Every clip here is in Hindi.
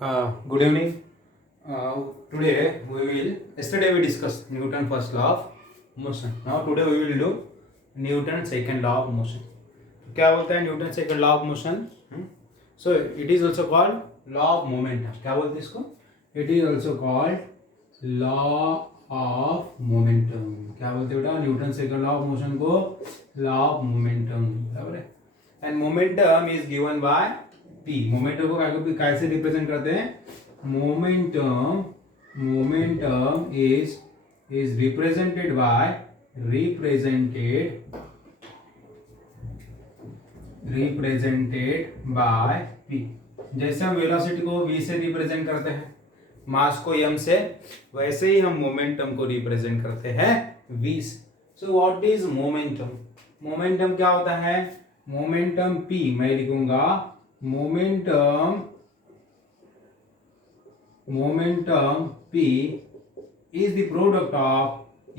Good evening. Today we will. Yesterday we discussed Newton first law of motion. Now today we will do Newton second law of motion. क्या बोलता है Newton second law of motion? So it is also called law of momentum. क्या बोलते हैं इसको? It is also called law of momentum. क्या बोलते हैं बेटा? Newton second law of motion को लॉ ऑफ मोमेंटम, बराबर है. And momentum is given by P. Momentum को कैसे रिप्रेजेंट करते हैं? Momentum is represented by p. जैसे हम वेलोसिटी को v से रिप्रेजेंट करते हैं, मास को m से, वैसे ही हम मोमेंटम को रिप्रेजेंट करते हैं v से. So what is momentum? Momentum क्या होता है? मोमेंटम p मैं लिखूंगा. Momentum p is the product of p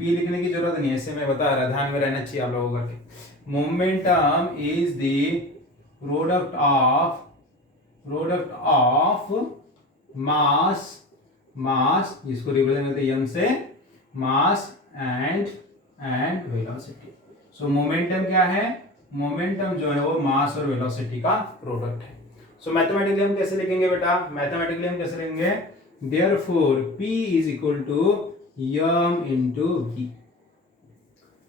लिखने की जरूरत नहीं है, ऐसे मैं बता रहा, ध्यान में रहना चाहिए आप लोगों का. Momentum is the product of मास जिसको रिप्रेजेंट करते हैं m से, मास एंड वेलोसिटी. सो मोमेंटम क्या है? मोमेंटम जो है वो मास और वेलोसिटी का प्रोडक्ट है. सो मैथमेटिकली हम कैसे लिखेंगे बेटा? मैथमेटिकली हम कैसे लिखेंगे? Therefore p is equal to m into v.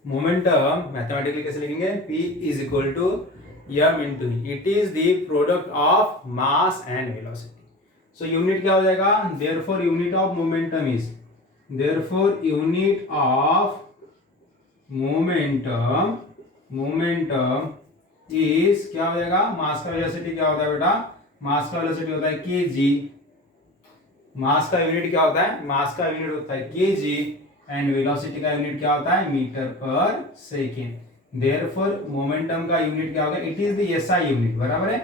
Momentum mathematically कैसे लिखेंगे? p is equal to m into v. It is the product of mass and velocity. So unit क्या हो जाएगा? Therefore unit of momentum is momentum is क्या हो जाएगा? मास का वेलोसिटी क्या होता है बेटा? मास का वेलोसिटी होता है kg. मास का यूनिट क्या होता है? मास का यूनिट होता है kg एंड वेलोसिटी का यूनिट क्या होता है? मीटर पर सेकेंड. देयरफॉर मोमेंटम का यूनिट क्या होगा? It is the SI unit, बराबर है,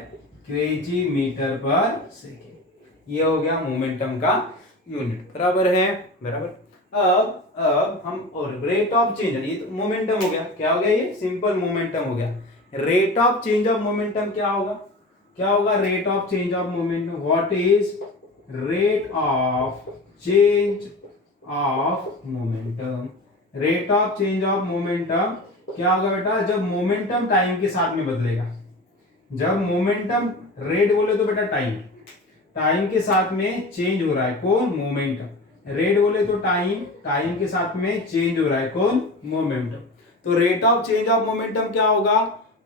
kg मीटर पर सेकेंड. ये हो गया मोमेंटम का यूनिट, बराबर है, बराबर. अब हम और रेट ऑफ चेंज, ये तो मोमेंटम हो गया. क्या हो गया? ये सिंपल मोमेंटम हो गया. Rate of change of momentum क्या होगा? क्या होगा rate of change of momentum? What is rate of change of momentum? Rate of change of momentum क्या होगा बेटा? जब मोमेंटम टाइम के साथ में बदलेगा. जब मोमेंटम, रेट बोले तो बेटा टाइम के साथ में चेंज हो रहा है. कौन? मोमेंटम. रेट बोले तो टाइम के साथ में चेंज हो रहा है. कौन? मोमेंटम. तो rate of change of momentum क्या होगा?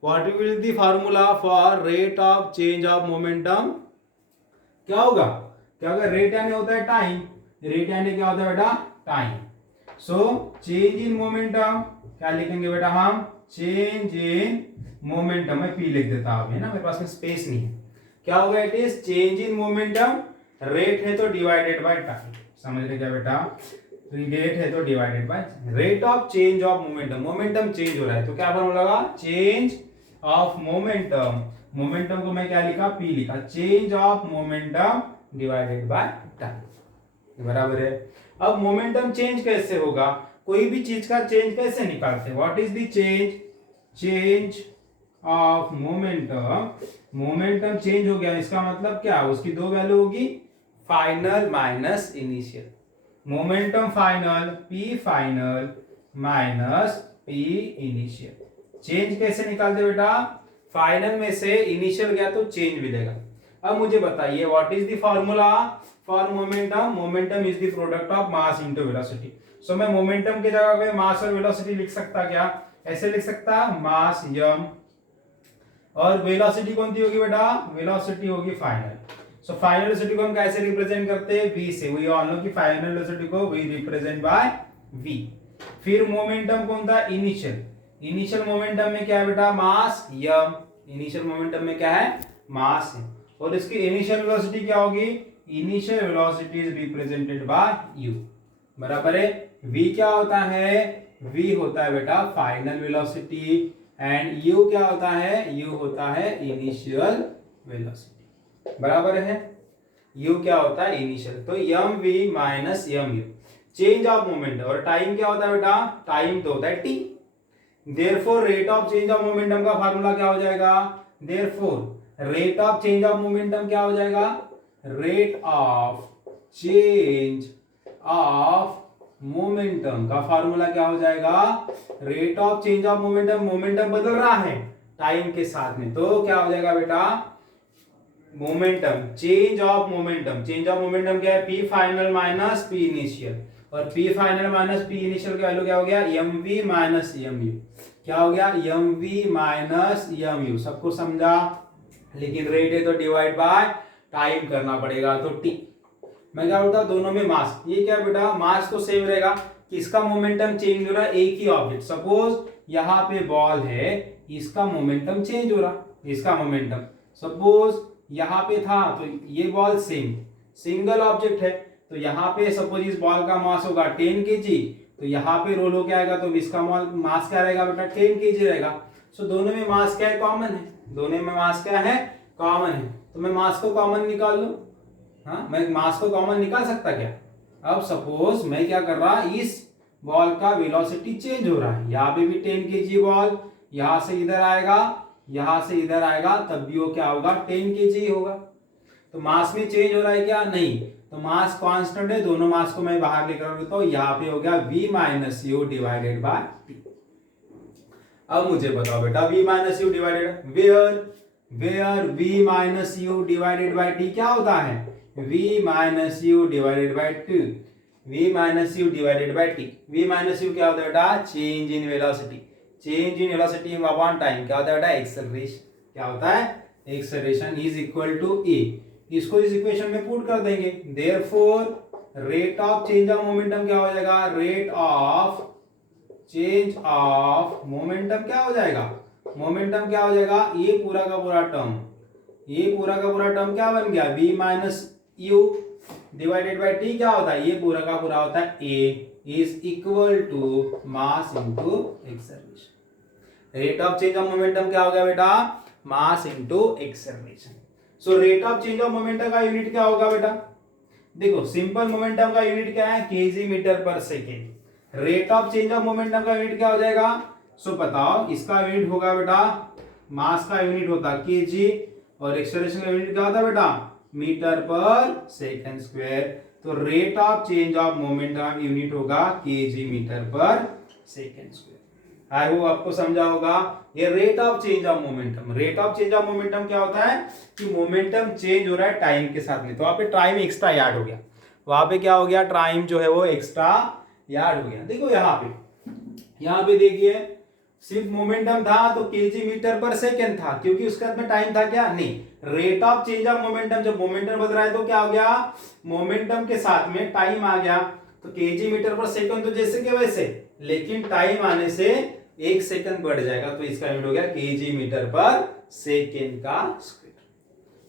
What will the formula for rate of change of momentum? क्या होगा? क्या होगा? रेट यानी होता है टाइम. रेट यानी क्या होता है बेटा? Time. So change in momentum क्या लिखेंगे बेटा हम? Change in momentum. मैं पी लिख देता हूं, है ना, मेरे पास में स्पेस नहीं है. क्या होगा? It is change in momentum. Rate है तो डिवाइडेड बाय टाइम. समझ रहे क्या बेटा? रेट है तो divided by rate of change of momentum. Momentum change हो रहा है तो क्या फॉर्मूला लगा? Change of momentum. मोमेंटम को मैं क्या लिखा? पी लिखा. Change of momentum divided by time, बराबर है. अब मोमेंटम चेंज कैसे होगा? कोई भी चीज का चेंज कैसे निकालते हैं? What is the change of momentum? Momentum change हो गया, इसका मतलब क्या? उसकी दो वैल्यू होगी, final minus initial. Momentum final P final minus P initial. Change कैसे निकालते बेटा? फाइनल में से इनिशियल गया तो चेंज मिलेगा. अब मुझे बताइए what is the formula for momentum? Momentum is the product of mass into velocity. So मैं मोमेंटम की जगह पे मास और वेलोसिटी लिख सकता. क्या ऐसे लिख सकता? मास m और वेलोसिटी कौन सी होगी बेटा? वेलोसिटी होगी फाइनल. सो फाइनल वेलोसिटी को हम कैसे रिप्रेजेंट करते हैं? v से. वी ऑल नो कि फाइनल वेलोसिटी को वी रिप्रेजेंट बाय v. फिर मोमेंटम कौन था? इनिशियल मोमेंटम में क्या है बेटा? मास m. इनिशियल मोमेंटम में क्या है? मास है. और इसकी इनिशियल वेलोसिटी क्या होगी? Initial velocity is represented by u, बराबर है. v क्या होता है? v होता है बेटा फाइनल वेलोसिटी एंड u क्या होता है? u होता है इनिशियल वेलोसिटी, बराबर है. u क्या होता है? इनिशियल. तो mv minus mu. Change of moment. और टाइम क्या होता है बेटा? टाइम तो होता है t. Therefore rate of change of momentum का फार्मूला क्या हो जाएगा? Therefore rate of change of momentum क्या हो जाएगा? Rate of change of momentum का फॉर्मूला क्या हो जाएगा, rate of change of momentum, momentum बदल रहा है टाइम के साथ में, तो क्या हो जाएगा बेटा, momentum, change of momentum, change of momentum क्या है, P final minus P initial, और P final minus P initial का वैल्यू क्या हो गया, M V minus M U, क्या हो गया, M V minus M U, सबको समझा, लेकिन रेट है तो डिवाइड बाय टाइम करना पड़ेगा, तो टी, मैं क्या बोलता दोनों में मास, ये क्या बेटा मास तो सेम रहेगा, किसका मोमेंटम चेंज हो रहा है, एक ही ऑब्जेक्ट, सपोज यहाँ पे बॉल है, इसका मोमेंटम चेंज हो रहा, इसका मोमेंटम, सपोज यहाँ पे था तो ये बॉल सेम, सिंगल ऑब्जेक्ट है, तो यहाँ पे सपोज इस बॉल का मास होगा 10 kg, तो यहाँ पे रोल होके आएगा तो इसका मास क्या रहेगा बेटा 10 kg रहेगा, सो दोनों में मास क्या है, कॉमन है, दोनों में मास क्या है, कॉमन है, तो मैं मास को कॉमन निकाल लूं, हाँ मैं मास को कॉमन निकाल सकता क्या, अब सपोज मैं क्या कर रहा, इस बॉल का वेलोसिटी चेंज हो रहा है, यहाँ पे भी 10 kg बॉल, यहां से इधर आएगा, यहां से इधर आएगा, तब भी वो क्या होगा 10 kg होगा, तो मास में चेंज हो रहा है क्या, नहीं, तो मास कांस्टेंट है, दोनों मास को मैं बाहर लेकर देता हूं, यहाँ पे हो गया v minus u divided by t. अब मुझे बताओ बेटा v minus u divided where v minus u divided by t क्या होता है, v minus u divided by two, v minus u divided by t, v minus u क्या होता है बेटा, change in velocity, change in velocity upon time क्या होता है बेटा, एक्सेलरेशन, क्या होता है, acceleration is equal to a, इसको इस इक्वेशन में पुट कर देंगे, therefore rate of change of momentum क्या हो जाएगा, rate of change of momentum क्या हो जाएगा, मोमेंटम क्या हो जाएगा, ये पूरा का पूरा टर्म, ये पूरा का पूरा टर्म क्या बन गया, v minus u divided by t क्या होता है, ये पूरा का पूरा होता है a is equal to mass into acceleration, rate of change of momentum क्या हो गया बेटा, mass into acceleration, so rate of change of momentum का यूनिट क्या होगा बेटा, देखो सिंपल मोमेंटम का यूनिट क्या है, केजी मीटर पर second, rate of change of momentum का यूनिट क्या हो जाएगा, सो बताओ इसका यूनिट होगा बेटा, मास का यूनिट होता केजी, और एक्सेलरेशन का यूनिट क्या होता है बेटा, मीटर पर सेकंड स्क्वायर, तो rate of change of momentum unit होगा केजी मीटर पर सेकंड स्क्वायर, आई होप आपको समझा होगा, ये rate of change of momentum, rate of change of momentum क्या होता है कि मोमेंटम चेंज हो रहा है टाइम के साथ में, तो वहां पे टाइम एक्स्ट्रा याद हो गया, वहां पे क्या हो गया, टाइम जो है वो एक्स्ट्रा याद हो गया, देखो यहाँ पे देखिए सिर्फ मोमेंटम था तो केजी मीटर पर सेकंड था, क्योंकि उसके बाद में टाइम था क्या, नहीं, rate of change of momentum, जब मोमेंटम बदल रहा है तो क्या हो गया, मोमेंटम के साथ में टाइम आ गया, तो केजी मीटर पर सेकंड तो जैसे के वैसे, लेकिन टाइम आने से 1 सेकंड बढ़ जाएगा, तो इसका यूनिट हो गया केजी मीटर पर सेकंड का स्क्वायर,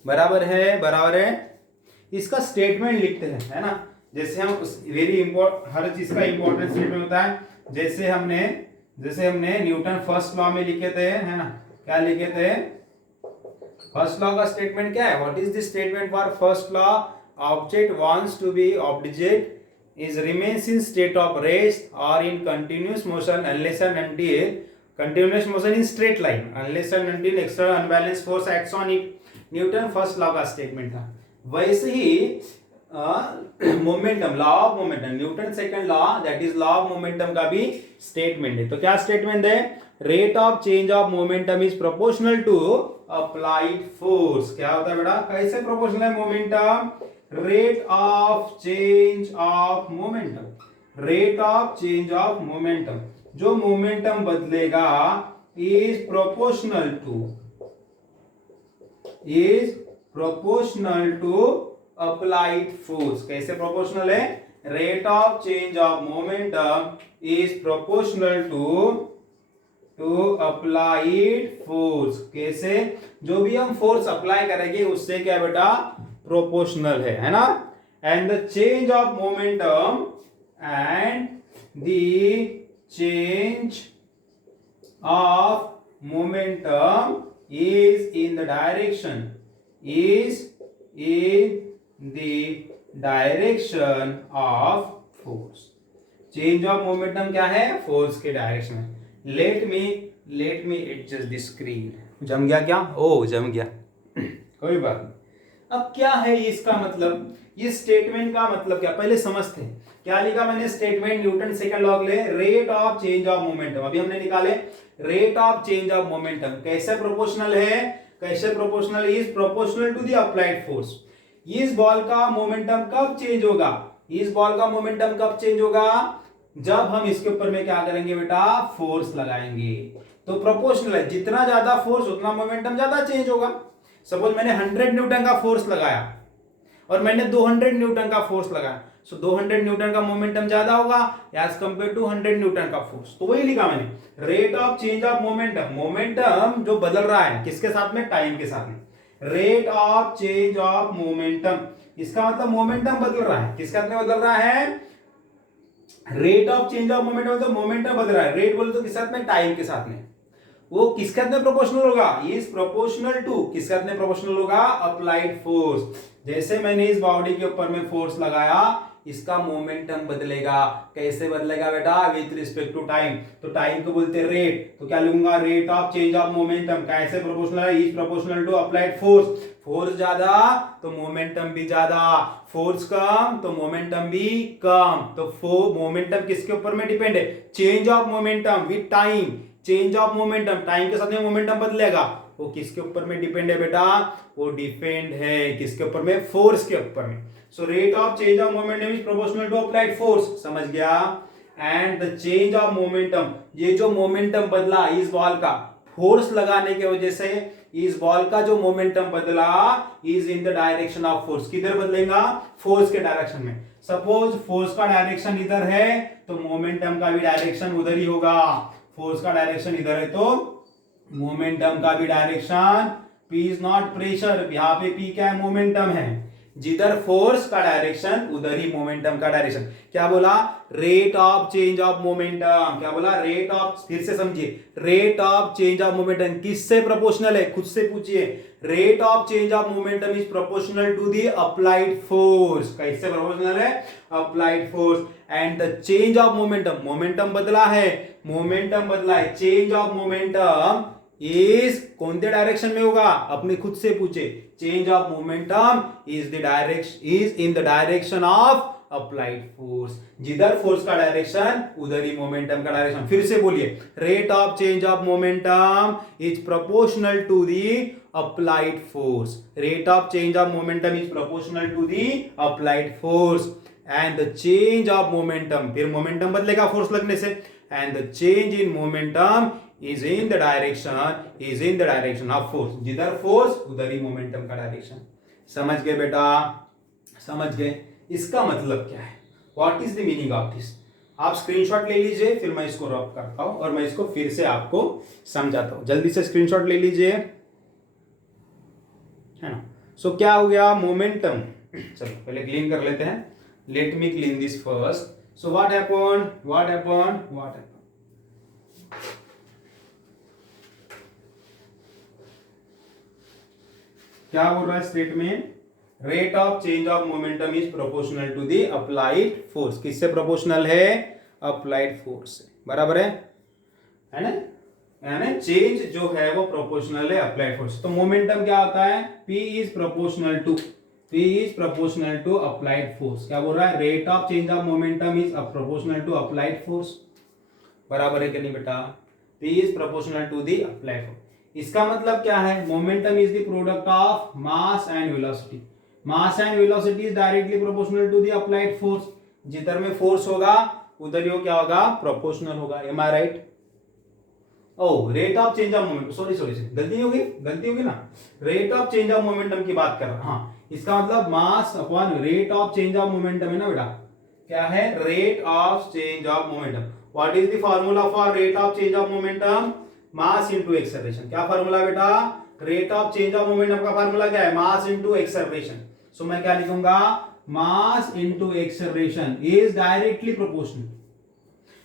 बराबर है, बराबर है, इसका स्टेटमेंट लिखते हैं, है ना, जैसे हम वेरी इंपॉर्टेंट, हर चीज का इंपॉर्टेंट स्टेटमेंट होता है, जैसे हमने न्यूटन फर्स्ट लॉ में लिखे थे, है ना, क्या लिखे थे, फर्स्ट लॉ का स्टेटमेंट क्या है, what is the statement for first law, object wants to be object is remains in state of rest or in continuous motion unless and until continuous motion in straight line unless and until external unbalanced force acts on it, Newton first law का स्टेटमेंट था, वैसे ही momentum, law of momentum, Newton second law that is law of momentum का भी स्टेटमेंट है, तो क्या स्टेटमेंट है, rate of change of momentum is proportional to applied force, क्या होता है बेटा, कैसे प्रोपोर्शनल है momentum, rate of change of momentum, rate of change of momentum, जो मोमेंटम बदलेगा is proportional to applied force, कैसे प्रोपोर्शनल है, rate of change of momentum is proportional to applied force, कैसे, जो भी हम फोर्स अप्लाई करेंगे उससे क्या बेटा प्रोपोर्शनल है ना, and the change of momentum and the change of momentum is in the direction of force, change of momentum क्या है, फोर्स के डायरेक्शन में, let me adjust the screen, जम गया क्या, ओ जम गया कोई बात नहीं, अब क्या है ये इसका मतलब, ये स्टेटमेंट का मतलब क्या, पहले समझते हैं। क्या लिखा मैंने स्टेटमेंट, न्यूटन सेकंड लॉ ले, rate of change of momentum. अभी हमने निकाले rate of change of momentum कैसे प्रोपोर्शनल है, कैसे proportional, is proportional to the applied force. इस बॉल का मोमेंटम कब चेंज होगा, इस बॉल का मोमेंटम कब चेंज होगा, जब हम इसके ऊपर में क्या करेंगे बेटा, फोर्स लगाएंगे। तो प्रोपोर्शनल है, जितना ज्यादा फोर्स उतना मोमेंटम ज्यादा चेंज होगा। सपोज मैंने 100 न्यूटन का फोर्स लगाया और मैंने 200 न्यूटन का फोर्स लगाया, सो 200 न्यूटन का मोमेंटम ज्यादा होगा एज कंपेयर टू 100 न्यूटन का फोर्स। तो वही लिखा मैंने, rate of change of momentum, momentum जो बदल रहा है किसके साथ में, टाइम के साथ में। Rate of change of momentum, इसका मतलब मोमेंटम बदल रहा है, किसके साथ में बदल रहा है, rate of change of momentum मतलब मोमेंटम बदल रहा है, रेट बोले तो किस साथ में, टाइम के साथ में। वो किसके साथ में प्रोपोर्शनल होगा, इज प्रोपोर्शनल टू, किसके साथ में प्रोपोर्शनल होगा, अप्लाइड फोर्स। जैसे मैंने इस बॉडी के ऊपर में फोर्स लगाया, इसका मोमेंटम बदलेगा, कैसे बदलेगा बेटा, विथ रिस्पेक्ट टू टाइम। तो टाइम को बोलते हैं रेट, तो क्या लिखूंगा, rate of change of momentum कैसे प्रोपोर्शनल है, is proportional to applied force. Force ज्यादा तो मोमेंटम भी ज्यादा, फोर्स कम तो मोमेंटम भी कम। तो मोमेंटम किसके ऊपर में डिपेंड है, change of momentum with time, change of momentum, time के साथ में मोमेंटम बदलेगा, वो किसके ऊपर में डिपेंड है बेटा, वो डिपेंड है किसके ऊपर में, फोर्स के ऊपर में। So rate of change of momentum is proportional to applied force, समझ गया। And the change of momentum, ये जो मोमेंटम बदला इस बॉल का फोर्स लगाने की वजह से, इस बॉल का जो मोमेंटम बदला is in the direction of force, किधर बदलेगा, फोर्स के डायरेक्शन में। सपोज फोर्स का डायरेक्शन इधर है तो मोमेंटम का भी डायरेक्शन उधर ही होगा, फोर्स का डायरेक्शन इधर है तो मोमेंटम का भी direction, P is not pressure, यहाँ पे P क्या है, मोमेंटम है, जिधर फोर्स का डायरेक्शन उधर ही मोमेंटम का डायरेक्शन। क्या बोला, rate of change of momentum, क्या बोला, रेट ऑफ, फिर से समझिए, rate of change of momentum किससे प्रोपोर्शनल है, खुद से पूछिए। Rate of change of momentum is proportional to the applied force, कैसे प्रोपोर्शनल है, applied force. And the change of momentum, momentum बदला है, मोमेंटम बदला है, चेंज ऑफ मोमेंटम इज कौन से डायरेक्शन में होगा, अपने खुद से पूछे, change of momentum is the direction, is in the direction of applied force, जिधर फोर्स का डायरेक्शन उधर ही मोमेंटम का डायरेक्शन। फिर से बोलिए, rate of change of momentum is proportional to the applied force, rate of change of momentum is proportional to the applied force. And the change of momentum, फिर मोमेंटम बदलेगा फोर्स लगने से, and the change in momentum is in the direction of force, जिधर फोर्स उधर ही मोमेंटम का डायरेक्शन। समझ गए बेटा, समझ गए। इसका मतलब क्या है, what is the meaning of this. आप स्क्रीनशॉट ले लीजिए, फिर मैं इसको रब करता हूं और मैं इसको फिर से आपको समझाता हूं। जल्दी से स्क्रीनशॉट ले लीजिए, है ना। सो क्या हो गया, मोमेंटम, चलो पहले क्लीन कर लेते हैं, let me clean this first. So what happened, क्या बोल रहा है statement, rate of change of momentum is proportional to the applied force, किससे प्रोपोर्शनल है, अप्लाइड फोर्स से, बराबर है ना, यानी चेंज जो है वो प्रोपोर्शनल है अप्लाइड फोर्स। तो मोमेंटम क्या होता है, P is proportional to applied force. क्या बोल रहा है, rate of change of momentum is proportional to applied force, बराबर है कि नहीं बेटा, P is proportional to the applied force. इसका मतलब क्या है, momentum is the product of mass and velocity, mass and velocity is directly proportional to the applied force, जिधर में फोर्स होगा उधर ही क्या होगा, प्रोपोर्शनल होगा। Am I right, oh rate of change of momentum, sorry गलती होगी ना, rate of change of momentum की बात कर रहा हूं। हाँ, इसका मतलब mass upon rate of change of momentum है ना बेटा, क्या है, rate of change of momentum. What is the formula for rate of change of momentum, mass into acceleration. क्या फार्मूला बेटा, rate of change of momentum का फार्मूला क्या है, मास इनटू एक्सेलरेशन। सो मैं क्या लिखूंगा, mass into acceleration is directly proportional,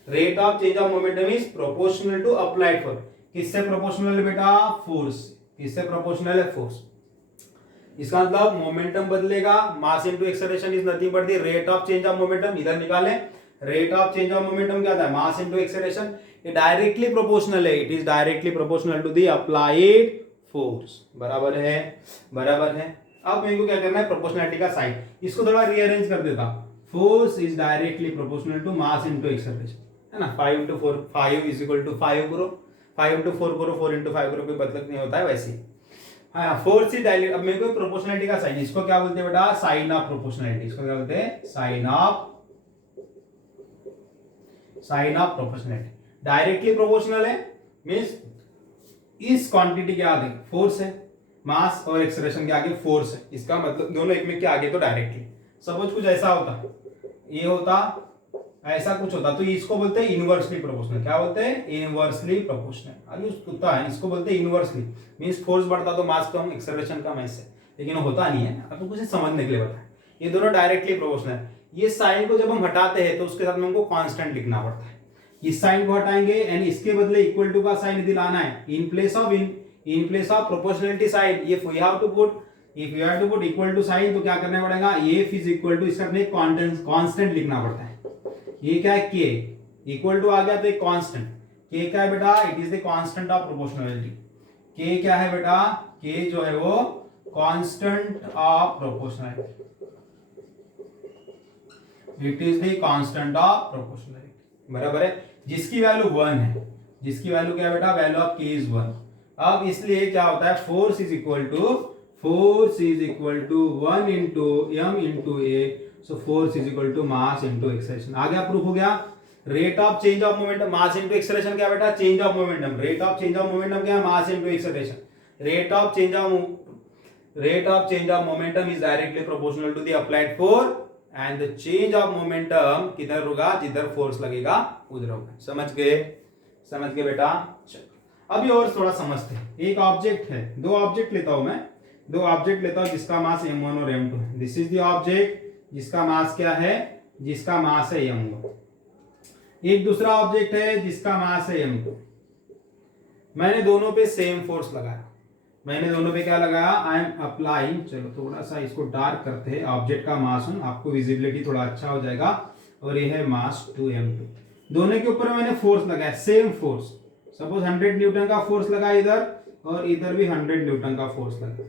rate of change of momentum is proportional to applied force. किससे प्रोपोर्शनल है बेटा, फोर्स, किससे प्रोपोर्शनल है, फोर्स। इसका मतलब मोमेंटम बदलेगा, mass into acceleration is nothing but the rate of change of momentum. इधर निकालें, rate of change of momentum क्या था, मास इनटू एक्सेलरेशन, ये डायरेक्टली प्रोपोर्शनल है, it is directly proportional to the applied force, बराबर है। अब मेरे को क्या करना है, प्रोपोर्शनैलिटी का साइन, इसको थोड़ा रीअरेंज कर देता। Force is directly proportional to mass into acceleration, है ना। 5 × 4 5 इज इक्वल टू 5 करो, 5 × 4 करो, 4 × 5 करो, कोई मतलब नहीं होता है वैसे। हाँ, फोर्स इज डायरेक्ट, अब मेरे को प्रोपोर्शनैलिटी का साइन, इसको क्या बोलते हैं बेटा, साइन ऑफ प्रोपोर्शनैलिटी, इसको क्या बोलते हैं, sign of proportionality. Directly proportional है मींस इस क्वांटिटी के आगे फोर्स है, मास और एक्सेलरेशन के आगे फोर्स है, इसका मतलब दोनों एक में के आगे तो डायरेक्टली। सपोज कुछ ऐसा होता, ये होता, ऐसा कुछ होता, तो इसको बोलते हैं इनवर्सली प्रोपोर्शनल। क्या बोलते हैं, इनवर्सली प्रोपोर्शनल। अभी होता है, इसको बोलते हैं इनवर्सली, मींस फोर्स बढ़ता तो मास कम, एक्सेलरेशन कम, ऐसे। लेकिन होता नहीं है, आपको कुछ समझने के लिए बताएं। ये दोनों डायरेक्टली प्रोपोर्शनल है। ये साइन को जब हम हटाते हैं तो उसके साथ में हमको कांस्टेंट लिखना पड़ता है। इस साइन को हटाएंगे एंड इसके बदले इक्वल टू का साइन यदि लाना है in place of proportionality sign, ये we have to put, if you have to put equal to sign तो क्या करना पड़ेगा, एफ इज इक्वल टू, इसका अपने कांस्टेंट लिखना पड़ता है। ये क्या है, के इक्वल टू आ गया तो एक कांस्टेंट, के क्या है बेटा, it is the constant of proportionality. के क्या है बेटा, के जो है वो constant of proportionality, it is the constant of proportionality, बराबर है। जिसकी वैल्यू 1 है, जिसकी वैल्यू क्या है बेटा, वैल्यू ऑफ के इज 1। अब इसलिए क्या होता है, force is equal to 1 into M into A, so force is equal to mass into acceleration. आ गया, प्रूफ हो गया। Rate of change of momentum, mass into acceleration क्या बेटा, change of momentum. Rate of change of momentum क्या है, mass into acceleration. Rate of change of momentum is directly proportional to the applied force and the change of momentum किधर होगा, जिधर फोर्स लगेगा उधर होगा। समझ गए बेटा। चलो अभी और थोड़ा समझते हैं। एक ऑब्जेक्ट है, दो ऑब्जेक्ट लेता हूं मैं, दो ऑब्जेक्ट लेता हूं जिसका मास m1 और m2 है। दिस इज द ऑब्जेक्ट जिसका मास क्या है, जिसका मास है m1। एक दूसरा ऑब्जेक्ट है जिसका मास है m2। मैंने दोनों पे सेम फोर्स लगाया, मैंने दोनों पे क्या लगाया, आई एम अप्लाइंग। चलो थोड़ा सा इसको डार्क करते हैं, ऑब्जेक्ट का मास आपको विजिबिलिटी थोड़ा अच्छा हो जाएगा। और ये है मास 2m2। दोनों के ऊपर मैंने फोर्स लगाया, सेम फोर्स। सपोज 100 न्यूटन का फोर्स लगा इधर और इधर भी 100 न्यूटन का फोर्स लगा।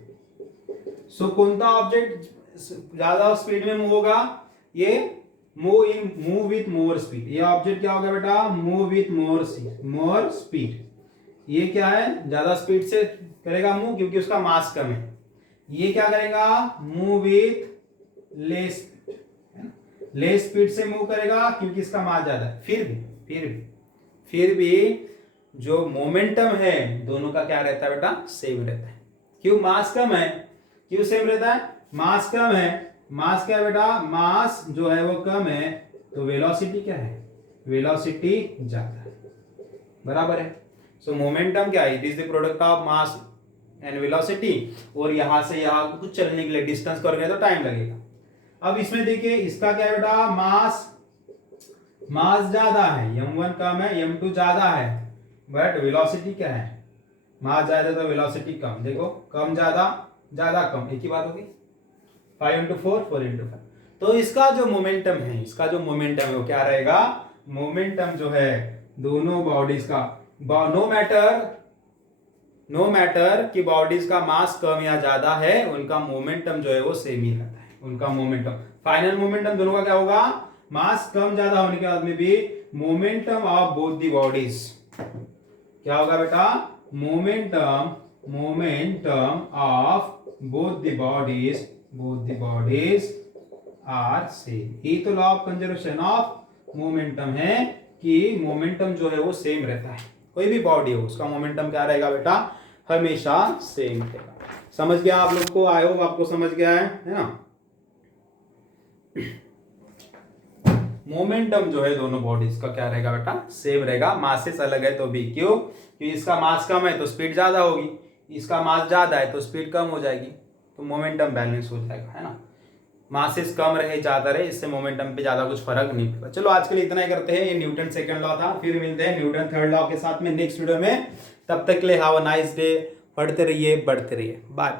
सो कोणता ऑब्जेक्ट ज्यादा स्पीड में मूव होगा, ये मूव विथ मोर स्पीड। ये ऑब्जेक्ट क्या होगा बेटा, मूव विथ मोर स्पीड। ये क्या है, ज्यादा स्पीड से करेगा मूव क्योंकि उसका मास कम है। ये क्या करेगा, मूव विथ लेस स्पीड, है ना, लेस स्पीड से मूव करेगा क्योंकि इसका मास ज्यादा है। फिर भी जो मोमेंटम है दोनों का क्या रहता है बेटा, सेम रहता है। क्यों, मास कम है, क्यों सेम रहता है, मास कम है। मास क्या है बेटा, मास जो है वो कम है तो वेलोसिटी क्या है, वेलोसिटी ज्यादा है, बराबर है। सो मोमेंटम क्या है, it is the product of mass and velocity. और यहां से यहां कुछ चलने के लिए डिस्टेंस करोगे तो टाइम लगेगा। अब इसमें देखिए इसका क्या है बेटा, मास ज्यादा है, m1 कम है, m2 ज्यादा है, बट वेलोसिटी क्या है, मास ज्यादा तो वेलोसिटी कम। देखो कम ज्यादा, ज्यादा कम, एक ही बात होगी। 5 × 4 4 × 5। तो इसका जो मोमेंटम है वो क्या रहेगा, मोमेंटम जो है दोनों बॉडीज का, नो मैटर कि बॉडीज का मास कम या ज्यादा है, उनका मोमेंटम जो है वो सेम ही रहता है। उनका मोमेंटम, फाइनल मोमेंटम दोनों का क्या होगा, मास कम ज्यादा होने के बाद में भी momentum of both the bodies क्या होगा बेटा, momentum of both the bodies are same. ये तो law of conservation of momentum है कि मोमेंटम जो है वो सेम रहता है। कोई भी बॉडी हो उसका मोमेंटम क्या रहेगा बेटा, हमेशा सेम रहेगा। समझ गया आप लोग को, आई होप आपको समझ गया है ना। मोमेंटम जो है दोनों बॉडीज का क्या रहेगा बेटा, सेम रहेगा। मासेस अलग है तो भी, क्यों, क्योंकि इसका मास कम है तो स्पीड ज्यादा होगी, इसका मास ज्यादा है तो स्पीड कम हो जाएगी, तो मोमेंटम बैलेंस हो जाएगा, है ना। मासेस कम रहे ज्यादा रहे, इससे मोमेंटम पे ज्यादा कुछ फर्क नहीं पड़ता। चलो आज के लिए इतना ही करते हैं। ये न्यूटन सेकंड लॉ था, फिर मिलते हैं न्यूटन थर्ड लॉ के साथ में नेक्स्ट वीडियो में। तब तक के लिए हैव अ नाइस डे। पढ़ते रहिए, बढ़ते रहिए, बाय।